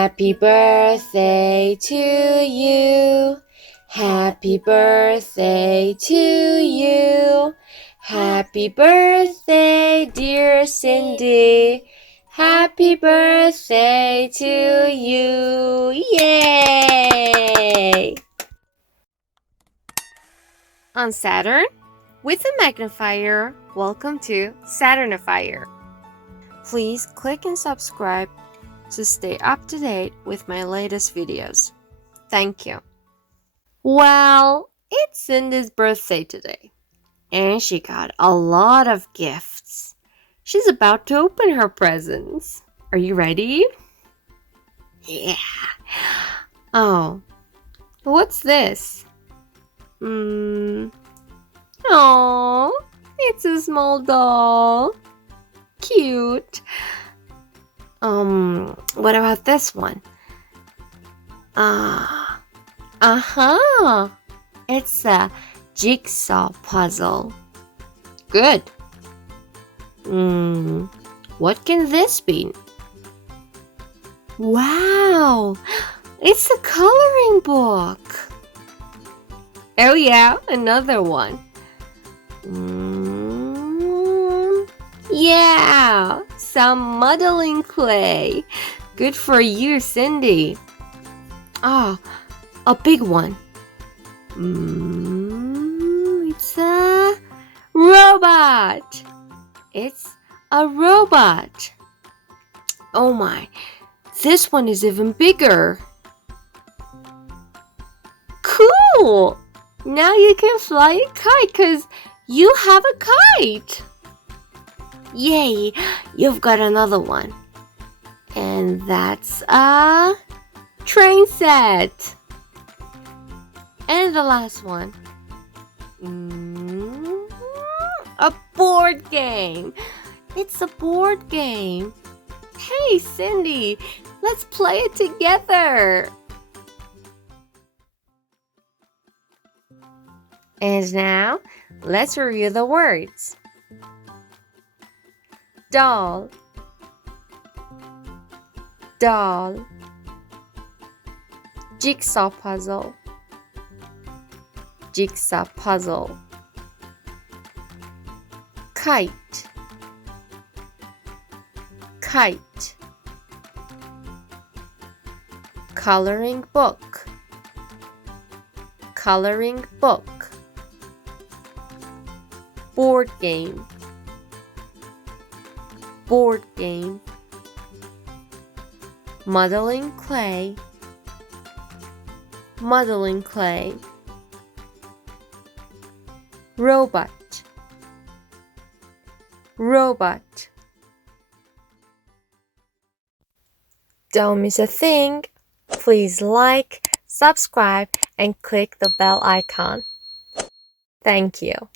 Happy birthday to you. Happy birthday to you. Happy birthday, dear Cindy. Happy birthday to you. Yay! On Saturn, with a magnifier, welcome to Saturnifier. Please click and subscribe to stay up to date with my latest videos. Thank you. Well, it's Cindy's birthday today, and she got a lot of gifts. She's about to open her presents. Are you ready? Yeah. Oh, what's this? Oh, it's a small doll. Cute. What about this one? It's a jigsaw puzzle. Good. What can this be? Wow, it's a coloring book. Oh yeah, another one. Yeah, some modeling clay. Good for you, Cindy. A big one. It's a robot. It's a robot. Oh my, this one is even bigger. Cool! Now you can fly a kite because you have a kite. Yay, you've got another one. And that's a train set. And the last one. A board game. It's a board game. Hey, Cindy, let's play it together. And now, let's review the words. Doll, doll. Jigsaw puzzle, jigsaw puzzle. Kite, kite. Coloring book, coloring book. Board game, board game. Modeling clay, modeling clay. Robot, robot. Don't miss a thing. Please like, subscribe, and click the bell icon. Thank you.